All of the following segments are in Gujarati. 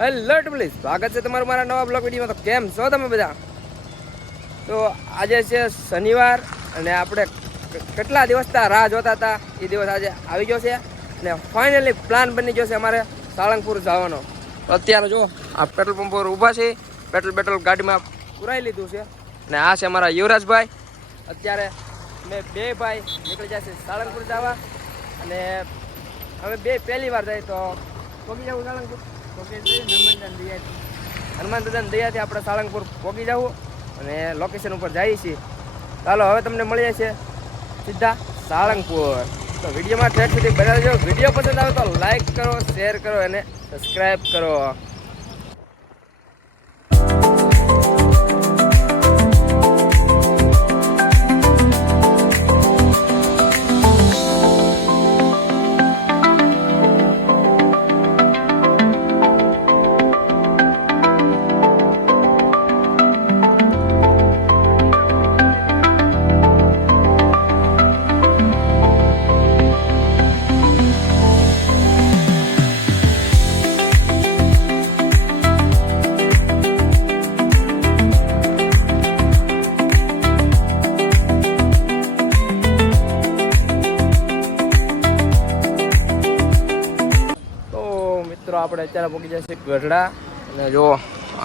હેલો પ્લીઝ સ્વાગત છે તમારું મારા નવા બ્લોગ વિડીયોમાં. તો કેમ છો તમે બધા? તો આજે છે શનિવાર અને આપણે કેટલા કેટલા દિવસથી રાહ જોતા હતા? એ દિવસ આજે આવી ગયો છે અને ફાઇનલી પ્લાન બની ગયો છે અમારે સાળંગપુર જવાનો. અત્યારે જો, આ પેટ્રોલ પંપ પર ઊભા છે. પેટ્રોલ પેટ્રોલ ગાડીમાં પુરાઈ લીધું છે. અને આ છે અમારા યુવરાજભાઈ. અત્યારે મેં બે ભાઈ નીકળી જશે સાળંગપુર જવા. અને અમે બે પહેલી વાર જાય તો પગી જવું સાળંગપુર. હનુમાન દાદાની દયાથી. આપણે સાળંગપુર પહોંચી જવું અને લોકેશન ઉપર જઈએ છીએ. ચાલો, હવે તમને મળીએ છીએ સીધા સાળંગપુર. તો વિડીયોમાં ઠેક સુધી બનાવજો વીડિયો પસંદ આવે તો લાઈક કરો શેર કરો અને સબસ્ક્રાઈબ કરો. અત્યારે પહોંચી જશે ગઢડા. અને જો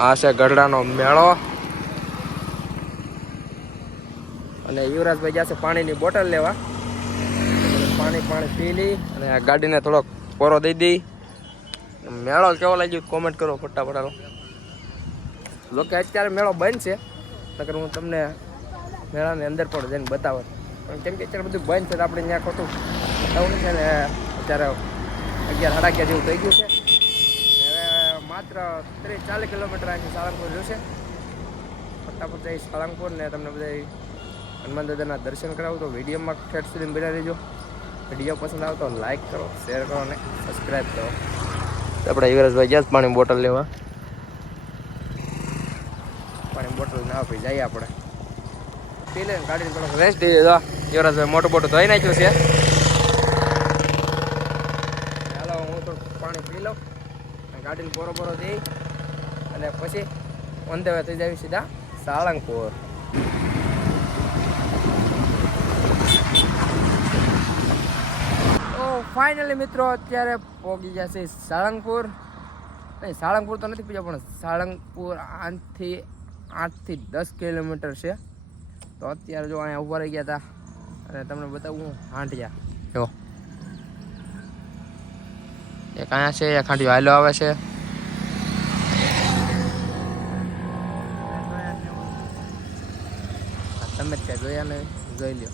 આ છે ગઢડાનો મેળો. અને યુવરાજભાઈ જશે પાણીની બોટલ લેવા. પાણી પાણી પી લઈ અને આ ગાડીને થોડોક કોરો દઈ દઈ મેળો કેવો લાગ્યો કોમેન્ટ કરો ફટાફટ. જોકે અત્યારે મેળો બંધ છે. નકર હું તમને મેળાની અંદર પણ જઈને બતાવત. પણ કેમ કે અત્યારે બધું બંધ છે આપણે ત્યાં ખોટું આવું છે ને અત્યારે અગિયાર સાડા અગિયાર જેવું થઈ ગયું છે. માત્ર ત્રીસ ચાલીસ કિલોમીટર અહીંથી સાળંગપુર જોશે ફટાફટ જઈ સાળંગપુર ને તમને બધા હનુમાન દાદાના દર્શન કરાવું, તો વિડીયોમાં ઠેઠ સુધી બના રહેજો. વીડિયો પસંદ આવે તો લાઈક કરો શેર કરો અને સબસ્ક્રાઈબ કરો. આપણે યુવરાજભાઈ ગયા પાણી બોટલ લેવા. પાણી બોટલ ના આપી, જઈએ આપણે. પી લે ગાડીને રેસ્ટ યુવરાજભાઈ મોટું મોટું ધોઈ નાખ્યું છે હાલો હું થોડું પાણી પી લઉં ગાડીને પોરો પોરો જઈ અને પછી ઓન વે થઈ જાય સીધા સાળંગપુર. તો ફાઇનલી મિત્રો અત્યારે પહોંચી જશે સાળંગપુર. નહીં, સાળંગપુર તો નથી પહોંચ્યા પણ સાળંગપુર આઠથી આઠથી દસ કિલોમીટર છે. તો અત્યારે જો અહીંયા ઊભા રહી ગયા હતા. અને તમને બતાવું હાંટિયા. જો. એક અહીંયા છે? એક હાંડિયો હાલો આવે છે? તમે જ કાંઈ જોયા નહીં જોઈ લ્યો.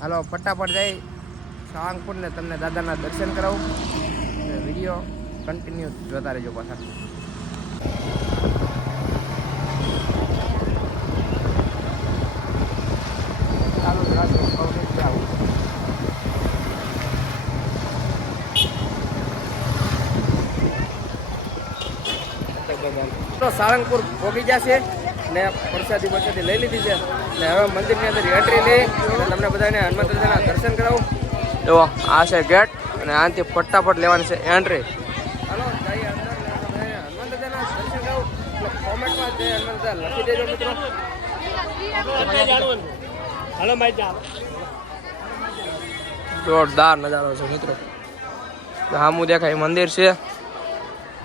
હાલો, ફટાફટ જઈ સાળંગપુરને તમને દાદાના દર્શન કરાવું. વીડિયો કન્ટિન્યુ જોતા રહેજો પાછા ચાલુ જ રાખજો, કહું નહીં કે આવું. તો સાળંગપુર પહોંચી જશે ને પ્રસાદી પ્રસાદી લઈ લીધી છે. ને હવે મંદિરની અંદર એન્ટ્રી લઈ તમને બધાને હનુમાન દાદાના દર્શન કરાવું. જો આ છે ગેટ અને આનાથી ફટાફટ લેવાની છે એન્ટ્રી હાલો જઈએ અંદર ને આપણે હનુમાન દાદાના દર્શન કરાવું. કોમેન્ટમાં જે હનુમાન લખી દેજો મિત્રો. હલો જોરદાર નજારો છે મિત્રો. સામું દેખાય મંદિર છે.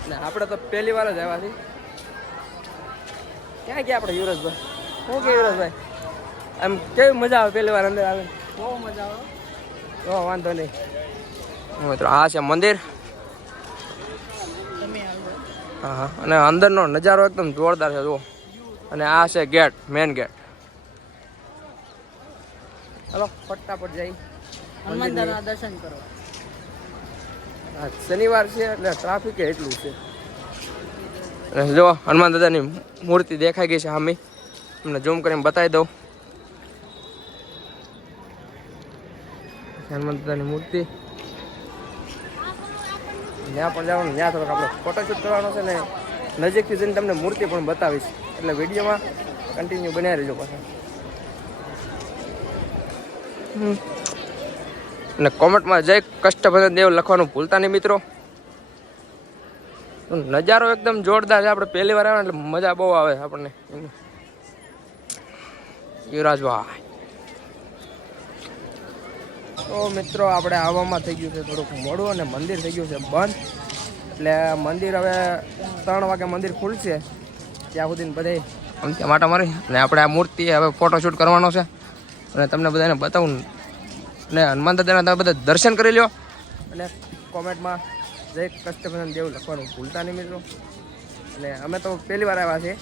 ને આપણે તો પહેલી વાર જ આવ્યા છીએ. ક્યાં ગયા આપણે યુવરાજભાઈ? શું કે યુવરાજભાઈ? આમ કેવી મજા આવે પહેલી વાર અંદર આવે? બહુ મજા આવે. હો વાંધો નહીં. મિત્રો આ છે મંદિર. હા હા અને અંદરનો નજારો એકદમ જોરદાર છે જુઓ. અને આ છે ગેટ મેન ગેટ. હલો ફટાફટ જઈ. હનુમાન દર્શન કરો. શનિવાર છે એટલે ટ્રાફિક એટલું છે. અને જો હનુમાન દાદાની મૂર્તિ દેખાઈ ગઈ છે સામે. તમને ઝૂમ કરીને બતાવી દઉં. હનુમાન દાદાની મૂર્તિ. ત્યાં પણ જવાનું ત્યાં થોડોક આપણે ફોટોશૂટ કરવાનો છે ને નજીકથી જઈને તમને મૂર્તિ પણ બતાવીશ. એટલે વિડીયોમાં કન્ટિન્યુ બનાવી રહેજો પાછા. અને કોમેન્ટમાં જય કષ્ટભંજન દેવ લખવાનું ભૂલતા નહીં મિત્રો. નજારો એકદમ જોરદાર છે. આપણે પહેલી વાર આવે એટલે મજા બહુ આવે આપણને. યુવરાજભાઈ. તો મિત્રો આપણે આવવામાં થઈ ગયું છે થોડુંક મોડું અને મંદિર થઈ ગયું છે બંધ. એટલે મંદિર હવે ત્રણ વાગે મંદિર ખુલશે. ત્યાં સુધી બધે આમ માટા મારી. અને આપણે આ મૂર્તિ હવે ફોટોશૂટ કરવાનો છે. અને તમને બધાને બતાવું અને હનુમાન દાદાના તમે બધા દર્શન કરી લ્યો. અને કોમેન્ટમાં જય કષ્ટભંજન દેવ લખવાનું ભૂલતા નહીં મિત્રો. અને અમે તો પહેલી વાર આવ્યા છીએ.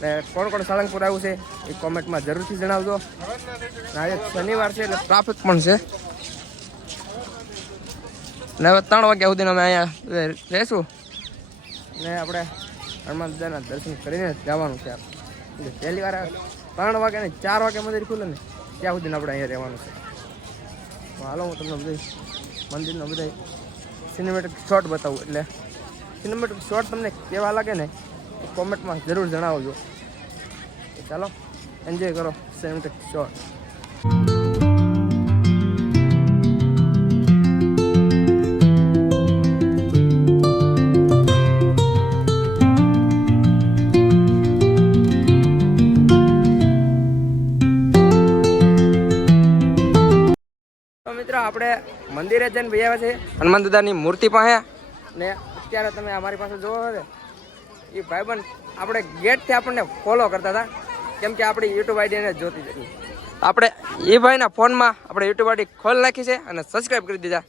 ને કોણ કોણ સાળંગપુર આવ્યું છે એ કોમેન્ટમાં જરૂરથી જણાવજો. આજે શનિવાર છે એટલે ટ્રાફિક પણ છે. ને હવે ત્રણ વાગ્યા સુધી અમે અહીંયા રહેશું. ને આપણે હનુમાન દાદાના દર્શન કરીને જવાનું છે એટલે પહેલી વાર ત્રણ વાગે ને ચાર વાગે મંદિર ખુલે ને, ત્યાં સુધી આપણે અહીંયા રહેવાનું છે. હાલો, હું તમને બધું મંદિરનો બધા સિનેમેટિક શોટ બતાવું એટલે સિનેમેટિક શોટ તમને કેવા લાગે ને કોમેન્ટમાં જરૂર જણાવજો. ચાલો એન્જોય કરો સિનેમેટિક તો મિત્રો, આપણે મંદિરે જઈને ભાઈ આવ્યા છે. હનુમાન દાદાની મૂર્તિ પાસે? ને અત્યારે તમે અમારી પાસે જોવો છો ને એ ભાઈબંધ આપણે ગેટથી આપણને ફોલો કરતા હતા. કેમ કે આપણી યુટ્યુબ આઈડીને જોતી હતી. આપણે એ ભાઈના ફોનમાં આપણે યુટ્યુબ આઈડી ખોલ નાખી છે અને સબસ્ક્રાઈબ કરી દીધા.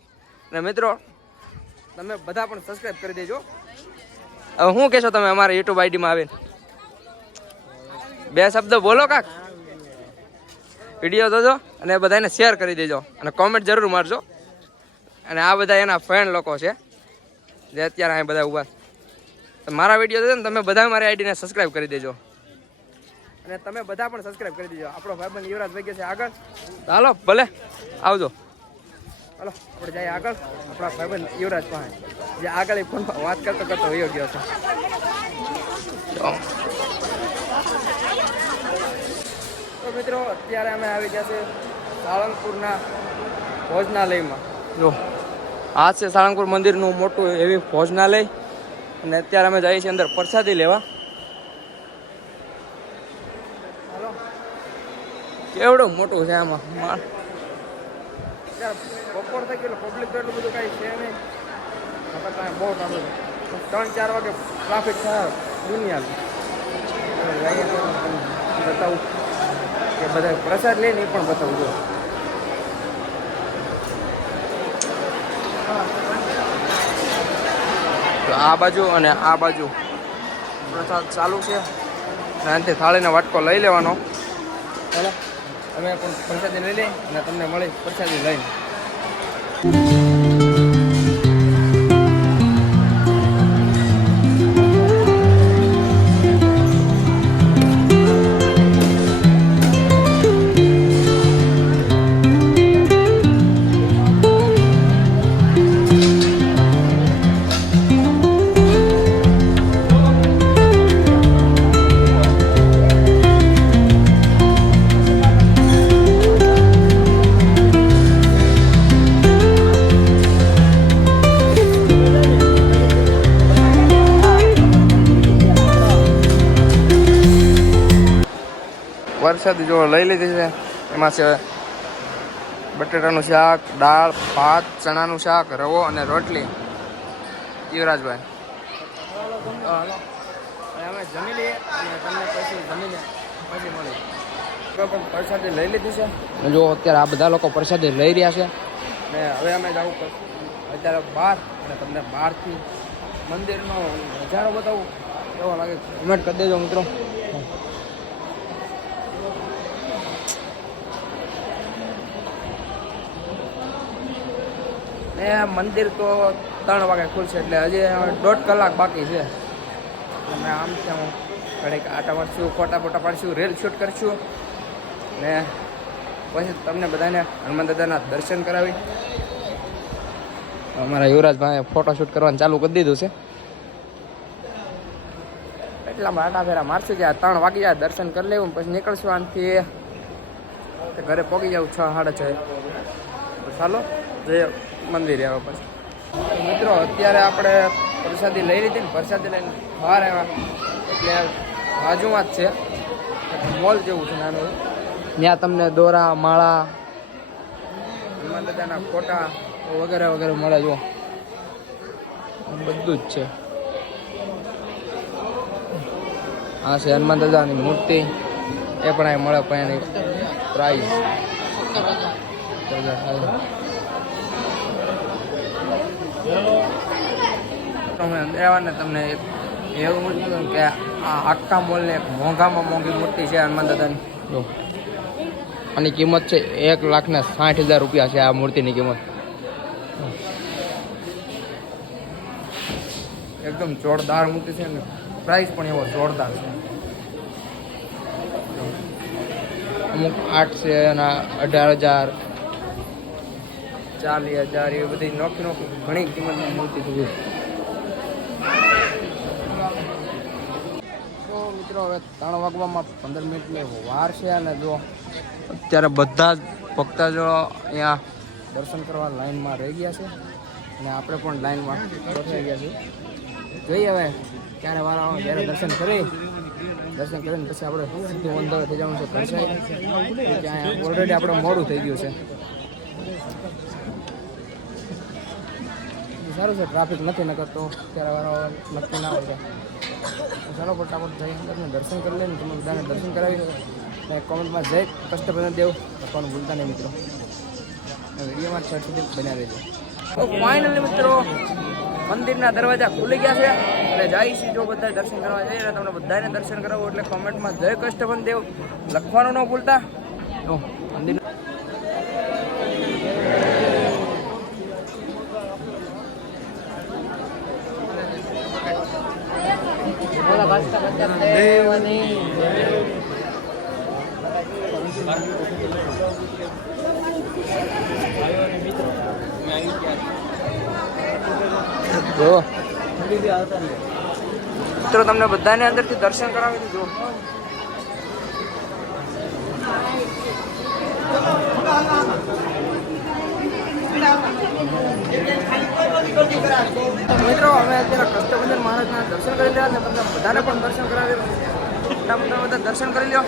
અને મિત્રો તમે બધા પણ સબસ્ક્રાઈબ કરી દેજો. હવે શું કહેશો તમે અમારા યુટ્યુબ આઈડીમાં આવીને? બે શબ્દ બોલો કાક. વીડિયો જોજો અને બધાને શેર કરી દેજો અને કોમેન્ટ જરૂર મારજો. અને આ બધા એના ફ્રેન્ડ લોકો છે. જે અત્યારે અહીં બધા ઊભા તો મારા વીડિયો છે ને, તમે બધા મારી આઈડીને સબસ્ક્રાઈબ કરી દેજો. અને તમે બધા પણ સબસ્ક્રાઈબ કરી દેજો. આપણો ભાઈબંધ યુવરાજ ભાઈ છે આગળ. હાલો, ભલે. આવજો. હાલો, આપણે જઈએ આગળ. આપણા ભાઈબંધ યુવરાજ પાસે. જે આગળ એ ફોનમાં વાત કરતો કરતો વયો ગયો છે. મિત્રો, અત્યારે અમે આવી ગયા છે સાળંગપુરના ભોજનાલયમાં. જો. આ છે સાળંગપુર મંદિરનું મોટું એવી ભોજનાલય. અને અત્યારે અમે જઈએ છીએ અંદર પ્રસાદી લેવા. કેવડું મોટું છે આમાં માળ. બપોર થઈ ગયેલું પબ્લિક એટલું બધું કાંઈ છે નહીં બહુ ત્રણ ચાર વાગે ટ્રાફિક થાય દુનિયા બતાવું. કે બધા પ્રસાદ લઈને પણ બતાવું તો આ બાજુ અને આ બાજુ. પ્રસાદ ચાલુ છે. અને થાળીને વાટકો લઈ લેવાનો. ચાલો, અમે પણ પ્રસાદી લઈ લઈએ અને તમને મળી પ્રસાદી લઈને. વરસાદ જો લઈ લીધી છે એમાં છે બટેટાનું શાક દાળ ભાત ચણાનું શાક રવો અને રોટલી. યુવરાજભાઈ. અમે જમી લઈએ અને તમને પછી જમીને પછી મળી તો પણ પ્રસાદી લઈ લીધી છે? અને જો અત્યારે આ બધા લોકો પ્રસાદી લઈ રહ્યા છે. ને હવે અમે જવું અત્યારે બહાર અને તમને બહારથી મંદિરનો નજારો બતાવું. એવો લાગે? કમેન્ટ કરી દેજો મિત્રો. ને મંદિર તો ત્રણ વાગે ખુલશે એટલે હજી દોઢ કલાક બાકી છે. અમે આમ ત્યાં ઘડીક આટા મારશું, ફોટા ફોટા પાડશું રીલ શૂટ કરશું. ને પછી તમને બધાને હનુમાન દાદાના દર્શન કરાવી. અમારા યુવરાજભાઈ ફોટો શૂટ કરવાનું ચાલુ કરી દીધું છે. એટલામાં આટા ફેરા મારશું કે ત્રણ વાગી જાય દર્શન કરી લેવું પછી નીકળશું આનાથી. ઘરે પહોંચી જાવ છ, સાડા છ. ચાલો જઈએ મંદિરે આવે પછી. મિત્રો, અત્યારે આપણે પ્રસાદી લઈ લીધી ને, પ્રસાદી લઈને બહાર આવ્યા. એટલે બાજુમાં જ છે. મોલ જેવું છે નાનું ત્યાં તમને દોરા, માળા હનુમાન દાદાના ફોટા વગેરે વગેરે મળે જો બધું જ છે. આ છે હનુમાન દાદાની મૂર્તિ. એ પણ અહીં મળે, પણ એની પ્રાઇસ તમે દેવાને તમને એવું મૂક્યું કે આ આખા મોલને એક મોંઘામાં મોંઘી મૂર્તિ છે હનુમાન દાદાની. જો. આની કિંમત છે એક લાખ ને સાઠ હજાર રૂપિયા છે આ મૂર્તિની કિંમત. એકદમ જોરદાર મૂર્તિ છે ને. પ્રાઇસ પણ એવો જોરદાર છે. અમુક આઠ છે એના અઢાર હજાર ચાલીસ હજાર એવી બધી નોખી નોખી ઘણી કિંમતની મૂર્તિ થઈ તો મિત્રો હવે ત્રણ વાગવામાં પંદર મિનિટની વાર છે અને જો અત્યારે બધા જ ભક્તજો અહીંયા દર્શન કરવા લાઈનમાં રહી ગયા છે અને આપણે પણ લાઈનમાં પહોંચી ગયા છીએ. જોઈએ હવે ક્યારે વાર આવે ત્યારે દર્શન કરી દર્શન કરીને પછી આપણે સીધું અંદર થઈ જવાનું છે ઘર ત્યાં ઓલરેડી આપણે મોડું થઈ ગયું છે. સારું છે ટ્રાફિક નથી નકર કરતો ત્યારે નક્કી ના હોય. તો ચાલો, ફટાફટ જઈ અંદરને દર્શન કરી લઈને તમે બધાને દર્શન કરાવી અને કોમેન્ટમાં જય કષ્ટભંજન દેવ લખવાનું ભૂલતા નહીં મિત્રો. વિડીયોમાં છ સુધી બન્યા રહેજો. ફાઇનલી મિત્રો, મંદિરના દરવાજા ખુલી ગયા છે. એટલે જાય છે જો બધા દર્શન કરવા જઈએ એટલે તમને બધાને દર્શન કરાવો. એટલે કોમેન્ટમાં જય કષ્ટભંજન દેવ લખવાનું ન ભૂલતા. તો મંદિર તમને બધાને અંદરથી દર્શન કરાવી દીધું. મિત્રો અમે અત્યારે કષ્ટભંજન મહારાજના દર્શન કરી રહ્યા અને તમને બધાને પણ દર્શન કરાવી બધા બધા બધા દર્શન કરી લ્યો.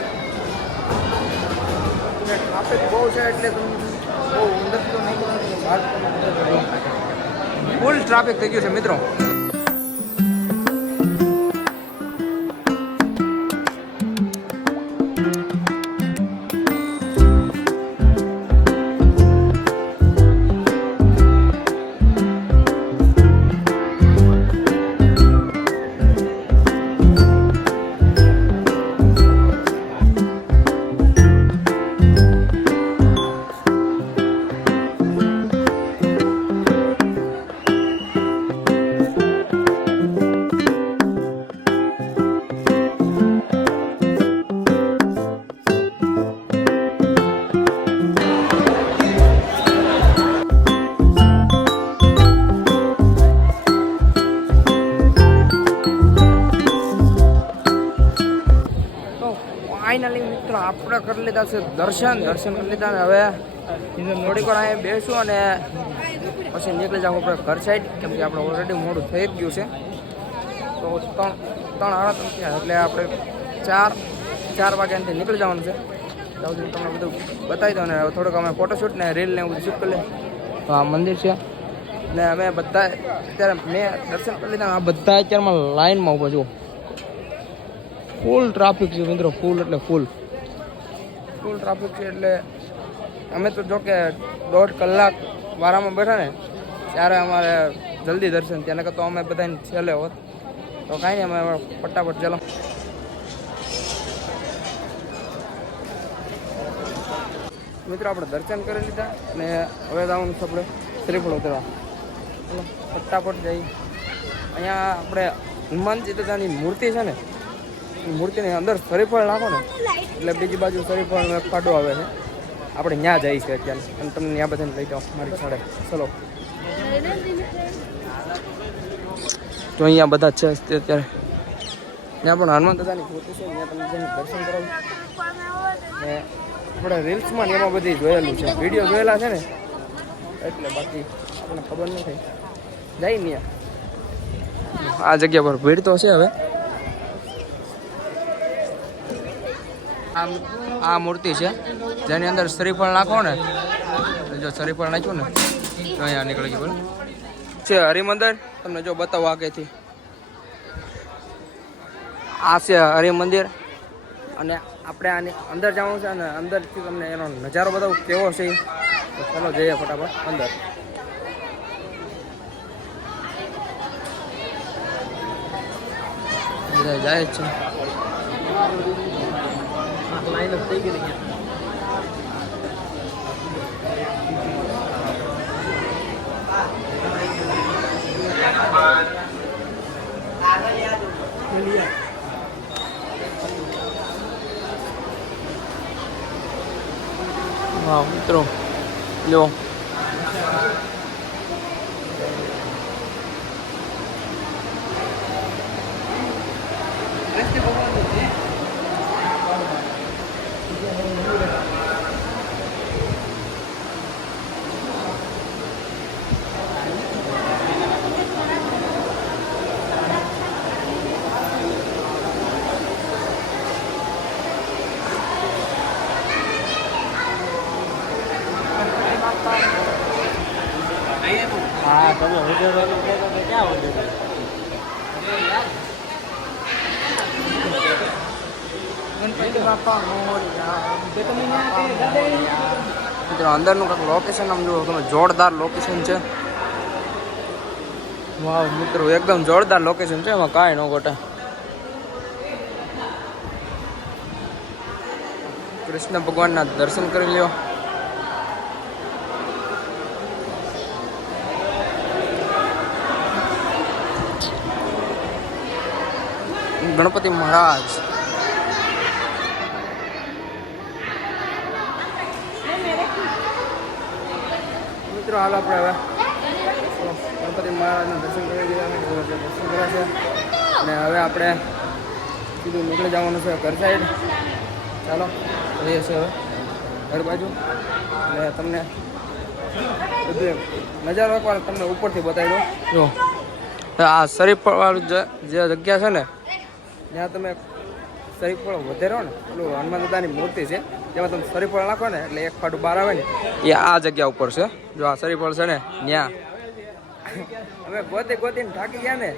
ટ્રાફિક બહુ છે એટલે તમે બહુ અંદરથી તો નહીં કરવાનું, બહાર ફૂલ ટ્રાફિક થઈ ગયું છે મિત્રો. ફાઇનલી મિત્રો, આપણે કરી લીધા છે દર્શન. દર્શન કરી લીધા ને હવે થોડીક વાર અહીંયા બેસું અને પછી નીકળી જાવ આપણે ઘર સાઈડ કેમ કે આપણે ઓલરેડી મોડું થઈ જ ગયું છે. તો ત્રણ ત્રણ થયા એટલે આપણે ચાર ચાર વાગ્યાથી નીકળી જવાનું છે. ત્યાં સુધી તમને બધું બતાવી દઉં ને થોડુંક અમે ફોટોશૂટ ને રીલ ને બધું શૂટ કરી લઈએ. તો આ મંદિર છે. ને અમે બધા, અત્યારે મેં દર્શન કરી લીધા આ બધા અત્યારમાં લાઈનમાં ઊભા જુઓ ફૂલ ટ્રાફિક છે મિત્રો ફૂલ એટલે ફૂલ ફૂલ ટ્રાફિક છે એટલે અમે તો જો કે દોઢ કલાક વારામાં બેઠા ને, ત્યારે અમારે જલ્દી દર્શન ત્યાં નકર તો અમે બધાને છેલ્લે હોત. તો કાંઈ નહીં, અમે ફટાફટ ચાલો. મિત્રો, આપણે દર્શન કરી લીધા અને હવે જવાનું છે આપણે શ્રીફળ ઉતરવા. ચાલો, ફટાફટ જઈ અહીંયા આપણે હનુમાનજી દાદાની મૂર્તિ છે ને મૂર્તિની અંદર શરીફળ નાખો ને, એટલે બીજી બાજુ શરીફળનો એક ફાડો આવે છે. આપણે ત્યાં જઈએ છીએ અત્યારે. અને તમને ત્યાં બધાને લઈ જાઓ, મારી સાથે ચલો. તો અહીંયા બધા છે અત્યારે. ત્યાં પણ હનુમાન દાદાની મૂર્તિ છે, ત્યાં તમે જઈને દર્શન કરો ને આપણે રીલ્સમાં ને એમાં બધી જોયેલું છે. વીડિયો જોયેલા છે ને? એટલે બાકી આપણને ખબર નથી. જાય ને આ જગ્યા પર ભીડ તો છે હવે. આ આ મૂર્તિ છે. જેની અંદર શ્રીફળ નાખો ને, જો શ્રીફળ નાખ્યું ને, તો અહીંયા નીકળી ગયું છે હરિમંદિર? તમને જો બતાવો આગેથી. આ છે હરિમંદિર. અને આપણે આની અંદર જવાનું છે અને અંદરથી તમને એનો નજારો બતાવું કેવો છે. તો ચાલો જઈએ ફટાફટ અંદર. બધા જાય છે. લાઈન થઈ ગઈ વાહ મિત્રો લ્યો હા બાપા મોરયા તે મિત્રો, અંદરનું લોકેશન આમ જુઓ, તમે જોરદાર લોકેશન છે. વાવ, મિત્રો, એકદમ જોરદાર લોકેશન છે, એમાં કાંઈ ન ગોટે કૃષ્ણ ભગવાનના દર્શન કરી લ્યો. ગણપતિ મહારાજ. મિત્રો હાલ આપણે હવે ગણપતિ મહારાજના દર્શન કરી દીધા દર્શન કર્યા છે. અને હવે આપણે સીધું નીકળી જવાનું છે ઘર સાઈડ ચાલો જઈએ છીએ હવે ઘર બાજુ. અને તમને બધું નજારો એકવાર તમને ઉપરથી બતાવી દો જો આ શરીફવાળું જે જે જગ્યા છે ને ત્યાં તમે શરીફળ વધેરો ને પેલું હનુમાન દાદાની મૂર્તિ છે જેમાં તમે શરીફળ નાખો ને એટલે એક ફાટું બહાર આવે ને એ આ જગ્યા ઉપર છે. જો આ શરીફળ છે ને ત્યાં અમે ગોતી ગોતીને થાકી ગયા ને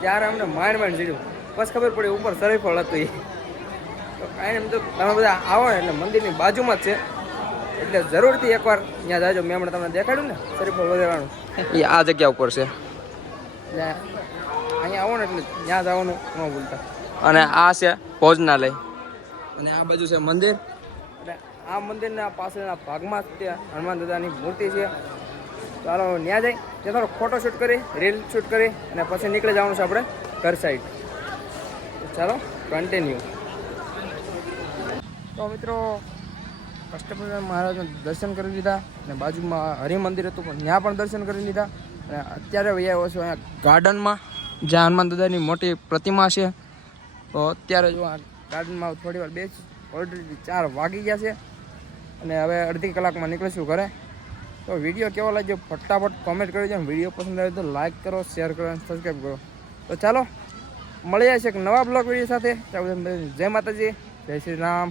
ત્યારે અમને માંડ માંડ જીડ્યું બસ ખબર પડી ઉપર શરીફળ હતું તો કાંઈ એમ તો તમે બધા આવો ને એટલે મંદિરની બાજુમાં જ છે. એટલે જરૂરથી એકવાર ત્યાં જાજો. મેં હમણાં તમને દેખાડ્યું ને શરીફળ વધેવાનું એ આ જગ્યા ઉપર છે. એટલે અહીંયા આવો ને એટલે ત્યાં જવાનું ન ભૂલતા. અને આ છે ભોજનાલય. અને આ બાજુ છે મંદિર. એટલે આ મંદિરના પાછળના ભાગમાં જ ત્યાં હનુમાન દાદાની મૂર્તિ છે. ચાલો ત્યાં જઈ. ત્યાં થોડો ફોટો શૂટ કરી રીલ શૂટ કરી અને પછી નીકળી જવાનું છે આપણે ઘર સાઈડ ચાલો કન્ટિન્યુ તો મિત્રો કષ્ટભંજન મહારાજનું દર્શન કરી લીધા અને બાજુમાં હરિમંદિર હતું પણ ત્યાં પણ દર્શન કરી લીધા. અને અત્યારે વૈયા આવ્યો છું અહીંયા ગાર્ડનમાં જ્યાં હનુમાન દાદાની મોટી પ્રતિમા છે. તો અત્યારે જો આ ગાર્ડનમાં થોડી વાર બેસ ઓલરેડી ચાર વાગી ગયા છે અને હવે અડધી કલાકમાં નીકળીશું ઘરે. તો વીડિયો કેવો લાગ્યો? ફટાફટ કોમેન્ટ કરી દો વીડિયો પસંદ આવે તો લાઈક કરો શેર કરો અને સબસ્ક્રાઈબ કરો. તો ચાલો મળી જાય છે એક નવા બ્લોગ વીડિયો સાથે. જય માતાજી, જય શ્રી રામ.